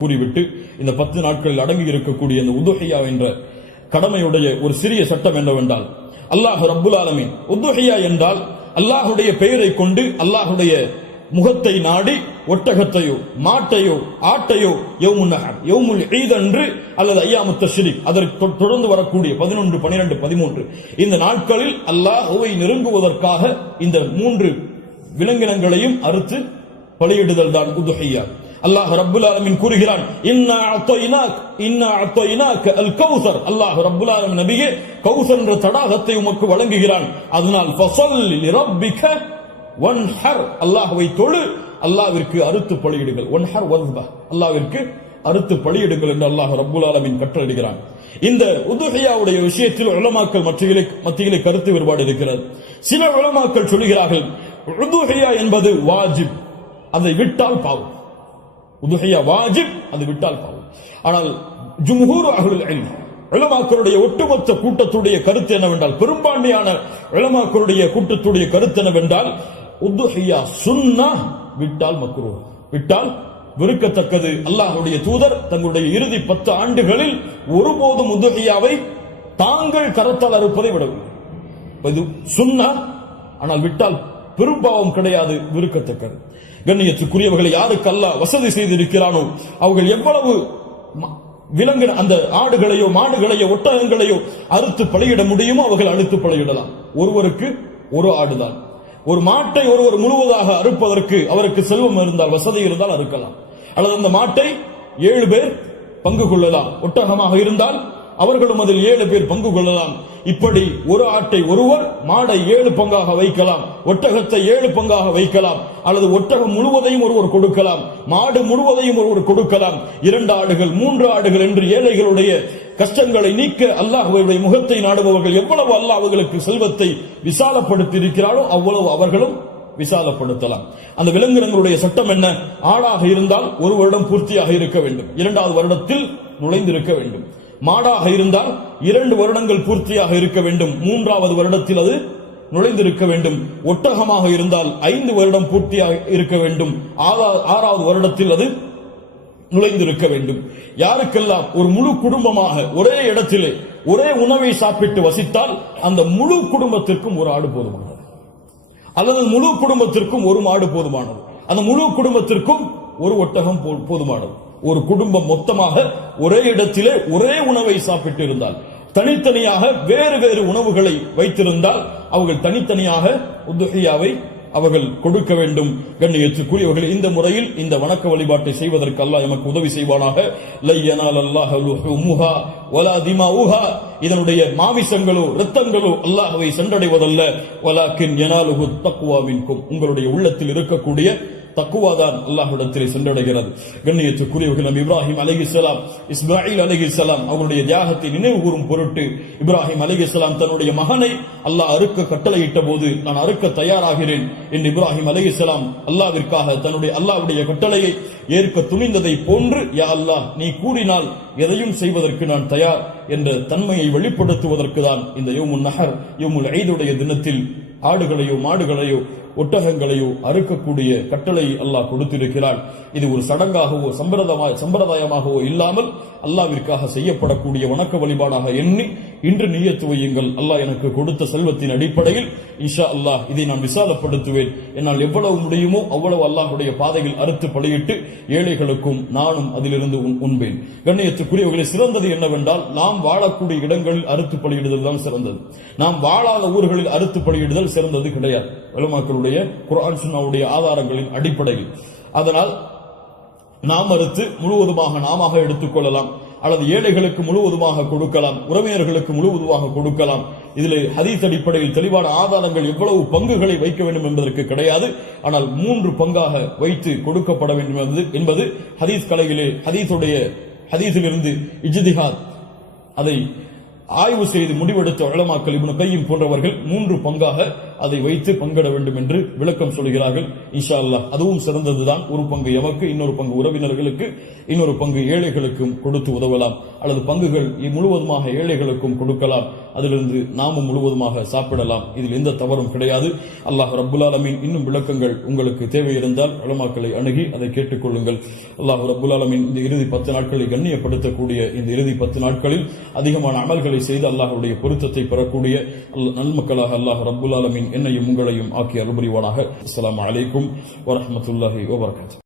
கூறிவிட்டு இந்த 10 நாட்களில் அடங்கி இருக்கக்கூடிய இந்த உதுஹியா என்ற கடமையுடைய ஒரு சிறிய சட்டம் என்னவென்றால், அல்லாஹ் ரப்புல் ஆலமீன் உதுஹியா என்றால் அல்லாஹுடைய பெயரை கொண்டு அல்லாஹுடைய முகத்தை நாடி ஒட்டகத்தையோ மாட்டையோ ஆட்டையோ யௌமுன் நஹர் யௌமுல் ஈத் அன்று அல்லது அய்யாமுத் தஷ்ரீக் அதற்கு தொடர்ந்து வரக்கூடிய 11, 12, 13 இந்த நாட்களில் அல்லாஹ்வை நெருங்குவதற்காக இந்த 3 விலங்கினங்களையும் அறுத்து பலியிடுதல் தான் உதுஹியா. அல்லாஹ் ரப்புல் ஆலமீன் கூறுகிறான், இன்னா அத்தய்னாக அல் கௌசர். அல்லாஹ் ரப்புல் ஆலமீன் நபியே கௌசர் என்ற தடாகத்தை உமக்கு வழங்குகிறான். அதனால் ஃபஸல்லி லிரப்பிக வன்ஹர், அல்லாஹ்வை தொழு, அல்லாஹ்விற்கு அறுத்து பலியிடுங்கள். வன்ஹர் வஸ்பஹ், அல்லாஹ்விற்கு அறுத்து பலியிடுங்கள் என்று அல்லாஹ் ரப்புல் ஆலமீன் கட்டளையிடுகிறான். இந்த உதுஹியாவுடைய விஷயத்தில் உலமாக்கள் மத்தியிலே கருத்து வேறுபாடு இருக்கிறது. சில உலமாக்கள் சொல்கிறார்கள், உதுஹியா என்பது வாஜிப், அதை விட்டால் பாவம். உதுஹியா வாஜிப், அது விட்டால் பாவம். ஆனால் ஜும்ஹூர் அஹ்லுல் இல்ம் உலமாக்களுடைய ஒட்டுமொத்த கூட்டத்துடைய கருத்து என்னவென்றால், பெரும்பான்மையான உலமாக்களுடைய கூட்டத்துடைய கருத்து என்னவென்றால், உதுஹியா சுன்னah, விட்டால் மக்ரூஹ், விட்டால் வெறுக்கத்தக்கது. அல்லாஹ்வுடைய தூதர் தங்களுடைய இறுதி 10 ஆண்டுகளில் ஒருபோதும் உதுஹியாவை தாங்கள் கரத்தால் அறுப்பதை விடவில்லை. இது சுன்னah, ஆனால் விட்டால் பெரும்பாவம் கிடையாது, வெறுக்கத்தக்கது. கண்ணியத்துக்குரியவர்களை யாருக்கு அல்லாஹ் வசதி செய்திருக்கிறானோ அவர்கள் எவ்வளவு விலங்கின அந்த ஆடுகளையோ மாடுகளையோ ஒட்டகங்களையோ அறுத்து பலியிட முடியுமோ அவர்கள் அறுத்து பலியிடலாம். ஒருவருக்கு ஒரு ஆடுதான். ஒரு மாட்டை ஒருவர் முழுவதாக அறுப்பதற்கு அவருக்கு செல்வம் இருந்தால், வசதி இருந்தால் அறுக்கலாம். அல்லது அந்த மாட்டை 7 பேர் பங்கு கொள்ளலாம். ஒட்டகமாக இருந்தால் அவர்களும் அதில் 7 பேர் பங்கு கொள்ளலாம். இப்படி ஒரு ஆட்டை ஒருவர், மாடை 7 பங்காக வைக்கலாம், ஒட்டகத்தை 7 பங்காக வைக்கலாம். அல்லது ஒட்டகம் முழுவதையும் ஒருவர் கொடுக்கலாம், மாடு முழுவதையும் ஒருவர் கொடுக்கலாம். 2 ஆடுகள் 3 ஆடுகள் என்று ஏழைகளுடைய கஷ்டங்களை நீக்க அல்லாஹ்வுடைய முகத்தை நாடுபவர்கள் எவ்வளவு அல்லாஹ் அவர்களுக்கு செல்வத்தை விசாலப்படுத்தி இருக்கிறாரோ அவ்வளவு அவர்களும் விசாலப்படுத்தலாம். அந்த விலங்கினங்களுடைய சட்டம் என்ன? ஆடாக இருந்தால் 1 வருடம் பூர்த்தியாக இருக்க வேண்டும், 2வது வருடத்தில் நுழைந்திருக்க வேண்டும். மாடாக இருந்தால் 2 வருடங்கள் பூர்த்தியாக இருக்க வேண்டும், 3வது வருடத்தில் அது நுழைந்திருக்க வேண்டும். ஒட்டகமாக இருந்தால் 5 வருடம் பூர்த்தியாக இருக்க வேண்டும், 6வது வருடத்தில் அது நுழைந்திருக்க வேண்டும். யாருக்கெல்லாம் ஒரு முழு குடும்பமாக ஒரே இடத்திலே ஒரே உணவை சாப்பிட்டு வசித்தால் அந்த முழு குடும்பத்திற்கும் ஒரு ஆடு போதுமானது, அல்லது முழு குடும்பத்திற்கும் ஒரு மாடு போதுமானது, அந்த முழு குடும்பத்திற்கும் ஒரு ஒட்டகம் போதுமானது. ஒரு குடும்பம் மொத்தமாக ஒரே இடத்திலே ஒரே உணவை சாப்பிட்டு இருந்தால், தனித்தனியாக வேறு வேறு உணவுகளை வைத்திருந்தால் அவர்கள் தனித்தனியாக உதுஹியாவை அவர்கள் கொடுக்க வேண்டும். கண்ணியத்துக்குரியவர்கள், இந்த முறையில் இந்த வணக்க வழிபாட்டை செய்வதற்கு அல்லாஹ் எமக்கு உதவி செய்வானாக. லை யனாலல்லாஹு லுஹூமுஹா வலா திமாஉஹா, இதனுடைய மாமிசங்களோ இரத்தங்களோ அல்லாஹ்வை சென்றடைவதல்ல. வலாக்கின் யனாலுஹு தக்வா மின்கும், உங்களுடைய உள்ளத்தில் இருக்கக்கூடிய தக்குவாதான் அல்லாஹ்விடத்திலே சென்றடைகிறது. கண்ணியத்துக்குரியவர்கள், நபி இப்ராஹிம் அலைஹிஸ்ஸலாம், இஸ்மாயில் அலைஹிஸ்ஸலாம் அவருடைய தியாகத்தை நினைவு கூறும் பொருட்டு இப்ராஹிம் அலைஹிஸ்ஸலாம் தன்னுடைய மகனை அல்லாஹ் அறுக்க கட்டளையிட்ட போது, நான் அறுக்க தயாராகிறேன் என்று இப்ராஹிம் அலைஹிஸ்ஸலாம் அல்லாஹ்விற்காக தன்னுடைய அல்லாஹ்வுடைய கட்டளையை ஏற்க துணிந்ததை போன்று, யா அல்லாஹ் நீ கூறினால் எதையும் செய்வதற்கு நான் தயார் என்ற தன்மையை வெளிப்படுத்துவதற்கு தான் இந்த யௌமுன் நஹர் யௌமுல் ஈதுடைய தினத்தில் ஆடுகளையோ மாடுகளையோ ஒட்டகங்களையோ அறுக்கக்கூடிய கட்டளை அல்லாஹ் கொடுத்திருக்கிறார். இது ஒரு சடங்காகவோ சம்பிரதாயமாகவோ இல்லாமல் அல்லாஹ்விற்காக செய்யப்படக்கூடிய வணக்க வழிபாடாக எண்ணி இன்று நியத்து வையுங்கள். அல்லாஹ் எனக்கு கொடுத்த செல்வத்தின் அடிப்படையில் இன்ஷா அல்லாஹ் இதை நான் விசாலப்படுத்துவேன். என்னால் எவ்வளவு முடியுமோ அவ்வளவு அல்லாஹ்வுடைய பாதையில் அறுத்து பலியிட்டு ஏழைகளுக்கும் நானும் அதிலிருந்து உண்பேன். கண்ணியத்துக்குரியவர்களை, சிறந்தது என்னவென்றால் நாம் வாழக்கூடிய இடங்களில் அறுத்து பலியிடுதல் தான் சிறந்தது. நாம் வாழாத ஊர்களில் அறுத்து பலியிடுதல் சிறந்தது கிடையாது, உலமாக்களுடைய குர்ஆன் சுன்னாவுடைய ஆதாரங்களின் அடிப்படையில். அதனால் நாம் அறுத்து முழுவதுமாக நாம எடுத்துக்கொள்ளலாம், அல்லது ஏழைகளுக்கு முழுவதுமாக கொடுக்கலாம், உறவினர்களுக்கு முழுவதுமாக கொடுக்கலாம். இதில் ஹதீஸ் அடிப்படையில் தெளிவான ஆதாரங்கள் எவ்வளவு பங்குகளை வைக்க வேண்டும் என்பதற்கு கிடையாது. ஆனால் 3 பங்காக வைத்து கொடுக்கப்பட வேண்டும் என்பது ஹதீஸ் கலையிலே ஹதீஸிலிருந்து இஜ்திஹாத் அதை ஆய்வு செய்து முடிவெடுத்த உலமாக்கள் இப்னு கய்யிம் போன்றவர்கள் 3 பங்காக அதை வைத்து பங்கிட வேண்டும் என்று விளக்கம் சொல்கிறார்கள். இன்ஷா அல்லாஹ் அதுவும் சிறந்ததுதான். ஒரு பங்கு எமக்கு, இன்னொரு பங்கு உறவினர்களுக்கு, இன்னொரு பங்கு ஏழைகளுக்கும் கொடுத்து உதவலாம். அல்லது பங்குகள் முழுவதுமாக ஏழைகளுக்கும் கொடுக்கலாம். அதிலிருந்து நாமும் முழுவதுமாக சாப்பிடலாம். இதில் எந்த தவறும் கிடையாது. அல்லாஹ் ரப்புல் ஆலமீன் இன்னும் விளக்கங்கள் உங்களுக்கு தேவை இருந்தால் உலமாக்களை அணுகி அதை கேட்டுக்கொள்ளுங்கள். அல்லாஹ் ரப்புல் ஆலமீன் இந்த இறுதி 10 நாட்களை கண்ணியப்படுத்தக்கூடிய இந்த இறுதி 10 நாட்களில் அதிகமான அமல்களை செய்து அல்லாஹ்வுடைய பொருத்தத்தை பெறக்கூடிய நன்மக்களாக அல்லாஹ் ரப்புல் ஆலமீன் என்னையும் உங்களையும் ஆக்கி அருள் புரிவானாக. அஸ்ஸலாமு அலைக்கும் வரஹ்மத்துல்லாஹி வபரகாத்துஹு.